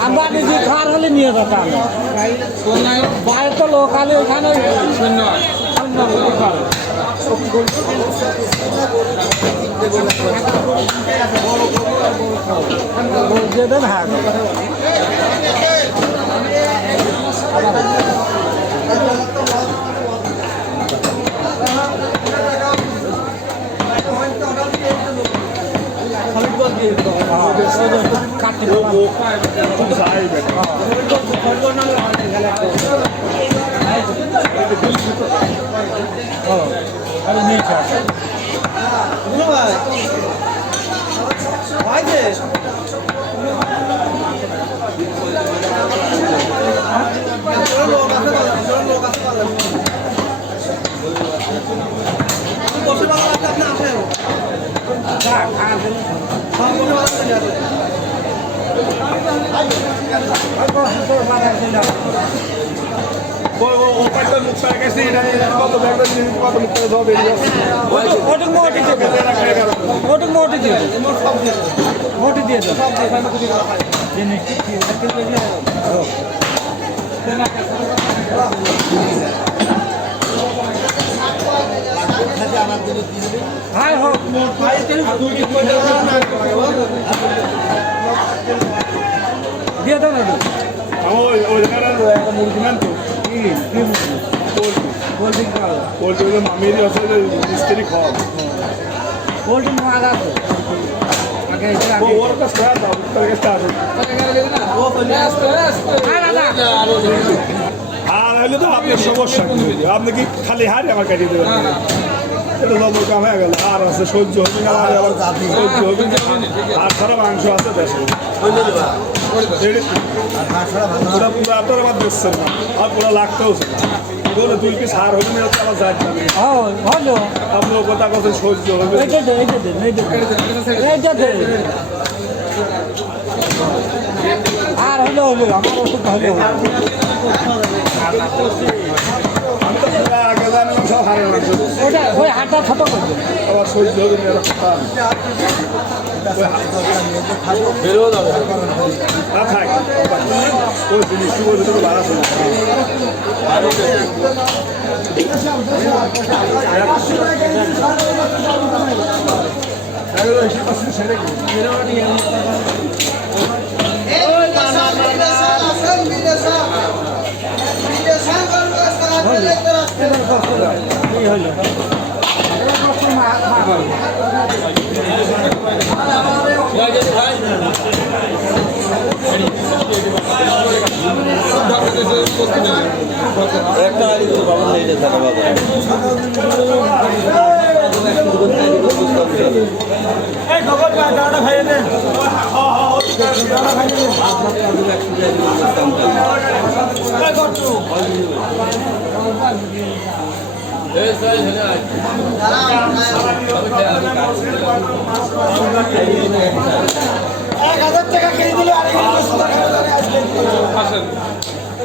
আমরা নিজে খার হলে নিয়ে যেতাম বাইরে তো লোকালে এখানে দেন হ্যাঁ মোটি দিয়ে হাই হোক দিয়ে দাও না মুরগি নেন তো পোলট্রি মামিরই আছে মিস্ত্রি খাওয়া পোলট্রি মাছ আছে আর হলে তো আপনার সমস্যা আপনি কি খালি হারি আমার কাটিয়ে দেবেন এটা লবণ কাম হয়ে গেল আর আছে সহ্য হবে না আবার সহ্য হবে আর ছাড়া মাংস আছে দেশে পুরো পুরো আপনার আবার দেখছেন না আর পুরো লাগতেও বলে তুই কি সার হবে না আবার যায় না আপনার কথা কথা সহ্য হবে আর হলো হলো আমার ওষুধ হলো ওটা ওই হাতটা ছোট করবে আবার সহ্য হবে বেরো যাবে না থাক ওই জিনিস কি বলতে তো বাড়া শোনা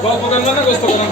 গল্প করেন না গোস্ত করেন